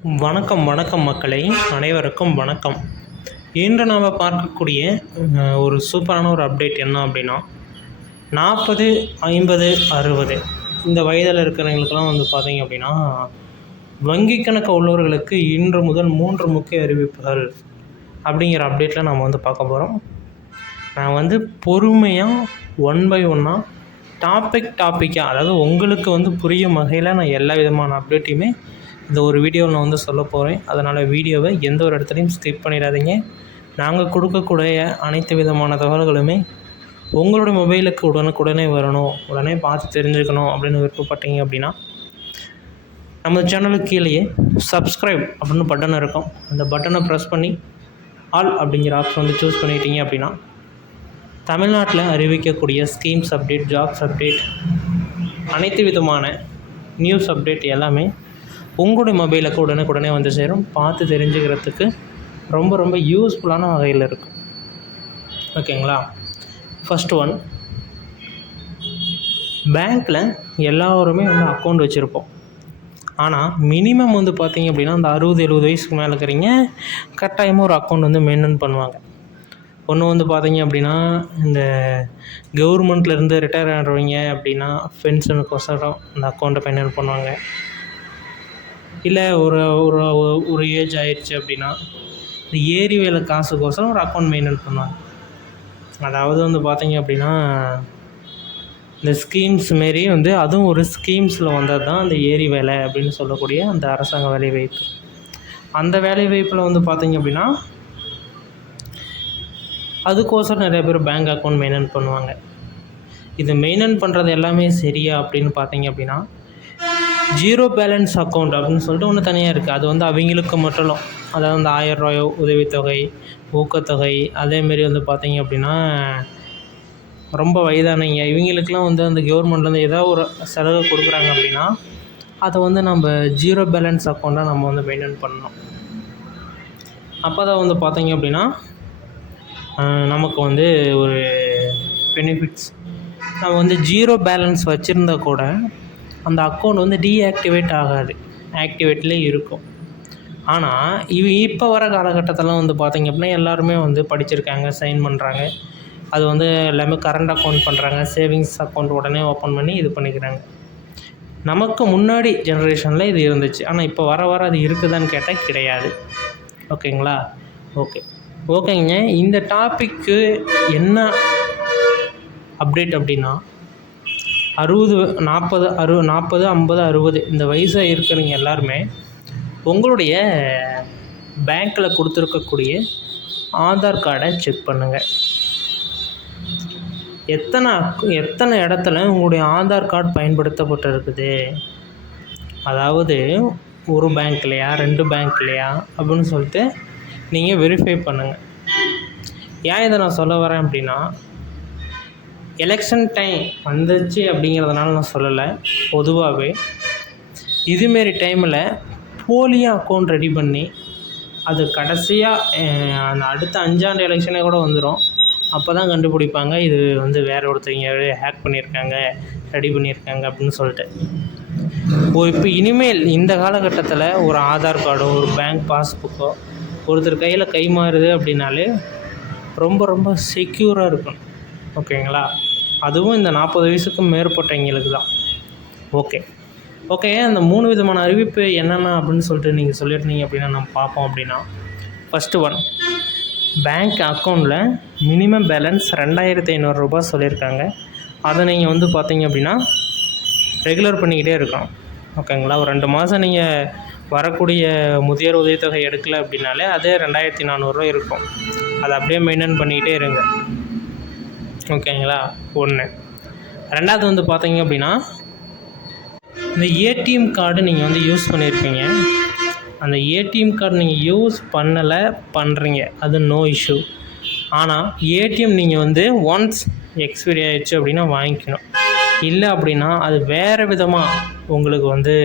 வணக்கம் வணக்கம் மக்களே, அனைவருக்கும் வணக்கம். இன்று நாம் பார்க்கக்கூடிய ஒரு சூப்பரான ஒரு அப்டேட் என்ன அப்படின்னா, 40, 50, 60 இந்த வயதில் இருக்கிறவங்களுக்கெல்லாம் பார்த்தீங்க அப்படின்னா, வங்கி கணக்கு உள்ளவர்களுக்கு இன்று முதல் 3 முக்கிய அறிவிப்புகள் அப்படிங்கிற அப்டேட்டில் நாம் பார்க்க போகிறோம். நான் பொறுமையாக ஒன் பை ஒன்னாக டாப்பிக்காக, அதாவது உங்களுக்கு புரியும் வகையில் நான் எல்லா விதமான அப்டேட்டையுமே இந்த ஒரு வீடியோவில் நான் சொல்ல போகிறேன். அதனால் வீடியோவை எந்த ஒரு இடத்துலையும் ஸ்கிப் பண்ணிடாதீங்க. நாங்கள் கொடுக்கக்கூடிய அனைத்து விதமான தகவல்களுமே உங்களுடைய மொபைலுக்கு உடனுக்குடனே வரணும், உடனே பார்த்து தெரிஞ்சுக்கணும் அப்படின்னு விருப்பப்பட்டீங்க அப்படின்னா, நம்ம சேனலுக்கு கீழேயே சப்ஸ்கிரைப் அப்படின்னு பட்டன் இருக்கும். அந்த பட்டனை ப்ரெஸ் பண்ணி ஆல் அப்படிங்கிற ஆப்ஷன் சூஸ் பண்ணிட்டீங்க அப்படின்னா, தமிழ்நாட்டில் அறிவிக்கக்கூடிய ஸ்கீம்ஸ் அப்டேட், ஜாப்ஸ் அப்டேட், அனைத்து விதமான நியூஸ் அப்டேட் எல்லாமே உங்களுடைய மொபைலுக்கு உடனுக்குடனே சேரும். பார்த்து தெரிஞ்சுக்கிறதுக்கு ரொம்ப ரொம்ப யூஸ்ஃபுல்லான வகையில் இருக்கும். ஓகேங்களா? ஃபஸ்ட்டு ஒன், பேங்க்கில் எல்லோருமே அக்கௌண்ட் வச்சுருப்போம். ஆனால் மினிமம் பார்த்தீங்க அப்படின்னா, அந்த 60-70 வயசுக்கு மேலே இருக்கிறீங்க கட்டாயமாக ஒரு அக்கௌண்ட் மெயின்டைன் பண்ணுவாங்க. ஒன்று பார்த்தீங்க அப்படின்னா, இந்த கவர்மெண்ட்லேருந்து ரிட்டையர் ஆகிறவங்க அப்படின்னா பென்ஷனுக்கோசரம் அந்த அக்கௌண்ட்டை மெயின்டைன் பண்ணுவாங்க. இல்லை ஒரு ஒரு ஒரு ஏஜ் ஆயிடுச்சு அப்படின்னா, இந்த ஏரி வேலை காசுக்கோசரம் ஒரு அக்கௌண்ட் மெயின்டைன் பண்ணுவாங்க. அதாவது பார்த்தீங்க அப்படின்னா, இந்த ஸ்கீம்ஸ் மாரி அதுவும் ஒரு ஸ்கீம்ஸில் வந்தது தான் அந்த ஏரி வேலை அப்படின்னு சொல்லக்கூடிய அந்த அரசாங்க வேலைவாய்ப்பு. அந்த வேலைவாய்ப்பில் பார்த்தீங்க அப்படின்னா, அதுக்கோசரம் நிறைய பேர் பேங்க் அக்கௌண்ட் மெயின்டைன் பண்ணுவாங்க. இது மெயின்டைன் பண்ணுறது எல்லாமே சரியா அப்படின்னு பார்த்தீங்க அப்படின்னா, ஜீரோ பேலன்ஸ் அக்கௌண்ட் அப்படின்னு சொல்லிட்டு ஒன்று தனியாக இருக்குது. அது அவங்களுக்கு மட்டும், அதாவது அந்த 1000 ரூபாய் உதவித்தொகை, ஊக்கத்தொகை, அதேமாரி பார்த்தீங்க அப்படின்னா, ரொம்ப வயதானவங்க இவங்களுக்கெல்லாம் அந்த கவர்மெண்ட்லேருந்து ஏதாவது ஒரு சலுகை கொடுக்குறாங்க அப்படின்னா, அதை நம்ம ஜீரோ பேலன்ஸ் அக்கௌண்ட்டாக நம்ம மெயின்டைன் பண்ணணும். அப்போ தான் பார்த்தீங்க அப்படின்னா, நமக்கு ஒரு பெனிஃபிட்ஸ். நம்ம ஜீரோ பேலன்ஸ் வச்சுருந்தா கூட அந்த அக்கௌண்ட் டீஆக்டிவேட் ஆகாது, ஆக்டிவேட்லேயே இருக்கும். ஆனால் இப்போ வர காலகட்டத்தில் பார்த்தீங்க அப்படின்னா, எல்லாருமே படிச்சிருக்காங்க, சைன் பண்ணுறாங்க. அது எல்லாமே கரண்ட் அக்கௌண்ட் பண்ணுறாங்க, சேவிங்ஸ் அக்கௌண்ட் உடனே ஓப்பன் பண்ணி இது பண்ணிக்கிறாங்க. நமக்கு முன்னாடி ஜென்ரேஷனில் இது இருந்துச்சு, ஆனால் இப்போ வர வர அது இருக்குதான்னு கேட்டால் கிடையாது. ஓகேங்களா? ஓகேங்க. இந்த டாப்பிக்கு என்ன அப்டேட் அப்படின்னா, 60, 40, 50, 60 இந்த வயசாக இருக்கிறவங்க எல்லாருமே உங்களுடைய பேங்க்கில் கொடுத்துருக்கக்கூடிய ஆதார் கார்டை செக் பண்ணுங்கள். எத்தனை இடத்துல உங்களுடைய ஆதார் கார்டு பயன்படுத்தப்பட்டு இருக்குது, அதாவது ஒரு பேங்க்லையா 2 பேங்க்லையா அப்படின்னு சொல்லிட்டு நீங்கள் வெரிஃபை பண்ணுங்கள். ஏன் இதை நான் சொல்ல வரேன் அப்படின்னா, எலெக்ஷன் டைம் வந்துச்சு அப்படிங்கிறதுனால நான் சொல்லலை. பொதுவாகவே இதுமாரி டைமில் போலியாக அக்கௌண்ட் ரெடி பண்ணி அது கடைசியாக அந்த அடுத்த 5 எலெக்ஷனே கூட வந்துடும். அப்போ தான் கண்டுபிடிப்பாங்க இது வேறு ஒருத்தவங்க ஹேக் பண்ணியிருக்காங்க, ரெடி பண்ணியிருக்காங்க அப்படின்னு சொல்லிட்டு. இப்போ இனிமேல் இந்த காலகட்டத்தில் ஒரு ஆதார் கார்டோ ஒரு பேங்க் பாஸ்புக்கோ ஒருத்தர் கையில் கை மாறுது அப்படின்னாலே ரொம்ப ரொம்ப செக்யூராக இருக்கணும். ஓகேங்களா? அதுவும் இந்த 40 வயசுக்கும் மேற்பட்டவங்களுக்கு தான். ஓகே. அந்த 3 விதமான அறிவிப்பு என்னென்ன அப்படின்னு சொல்லிட்டு நீங்கள் சொல்லியிருந்தீங்க அப்படின்னா நம்ம பார்ப்போம். அப்படின்னா, ஃபஸ்ட்டு ஒன், பேங்க் அக்கௌண்ட்டில் மினிமம் பேலன்ஸ் 2500 ரூபாய் சொல்லியிருக்காங்க. அதை நீங்கள் பார்த்தீங்க அப்படின்னா ரெகுலர் பண்ணிக்கிட்டே இருக்கணும். ஓகேங்களா? ஒரு 2 மாதம் நீங்கள் வரக்கூடிய முதியோர் உதவித்தொகை எடுக்கலை அப்படின்னாலே அதே 2400 இருக்கும். அதை அப்படியே மெயின்டைன் பண்ணிக்கிட்டே இருங்க. ஓகேங்களா? 1. 2வது பார்த்தீங்க அப்படின்னா, இந்த ஏடிஎம் கார்டு நீங்கள் யூஸ் பண்ணியிருப்பீங்க. அந்த ஏடிஎம் கார்டு நீங்கள் யூஸ் பண்ணுறீங்க, அது நோ இஷ்யூ. ஆனால் ஏடிஎம் நீங்கள் ஒன்ஸ் எக்ஸ்பைரி ஆகிடுச்சு அப்படின்னா வாங்கிக்கணும். இல்லை அப்படின்னா அது வேறு விதமாக உங்களுக்கு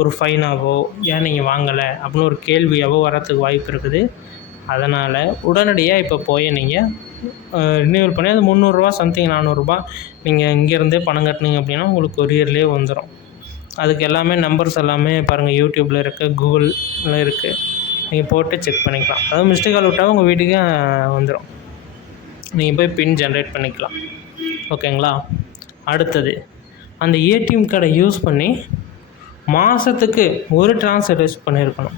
ஒரு ஃபைனாகவோ, ஏன் நீங்கள் வாங்கலை அப்படின்னு ஒரு கேள்வியாகவோ வரத்துக்கு வாய்ப்பு இருக்குது. அதனால் உடனடியாக இப்போ போய் நீங்கள் ரினியூவல் பண்ணி அது 300 ரூபா சம்திங் 400 ரூபா நீங்கள் இங்கேருந்தே பணம் கட்டினீங்க அப்படின்னா உங்களுக்கு கொரியர்லேயே வந்துடும். அதுக்கு எல்லாமே நம்பர்ஸ் எல்லாமே பாருங்கள், யூடியூப்பில் இருக்குது, கூகுளில் இருக்குது. நீங்கள் போட்டு செக் பண்ணிக்கலாம். அதாவது மிஸ்டு கால் விட்டால் உங்கள் வீட்டுக்கே வந்துடும். நீங்கள் போய் பின் ஜென்ரேட் பண்ணிக்கலாம். ஓகேங்களா? அடுத்தது, அந்த ஏடிஎம் கார்டை யூஸ் பண்ணி மாதத்துக்கு ஒரு ட்ரான்ஸ்ஃபர் பண்ணியிருக்கணும்.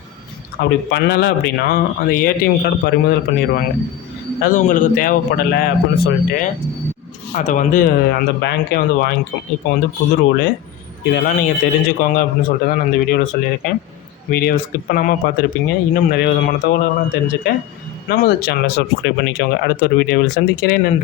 அப்படி பண்ணலை அப்படின்னா அந்த ஏடிஎம் கார்டு பறிமுதல் பண்ணிடுவாங்க. அது உங்களுக்கு தேவைப்படலை அப்படின்னு சொல்லிட்டு அதை வந்து அந்த பேங்க்கே வந்து வாங்கிக்கும். இப்போ வந்து புது ரூலு, இதெல்லாம் நீங்கள் தெரிஞ்சுக்கோங்க அப்படின்னு சொல்லிட்டு தான் நான் இந்த வீடியோவில் சொல்லியிருக்கேன். வீடியோவை ஸ்கிப் பண்ணாமல் பார்த்துருப்பீங்க. இன்னும் நிறைய விதமான தகவல்கள்லாம் தெரிஞ்சுக்க நமது சேனலை சப்ஸ்கிரைப் பண்ணிக்கோங்க. அடுத்த ஒரு வீடியோவில் சந்திக்கிறேன். நன்றி.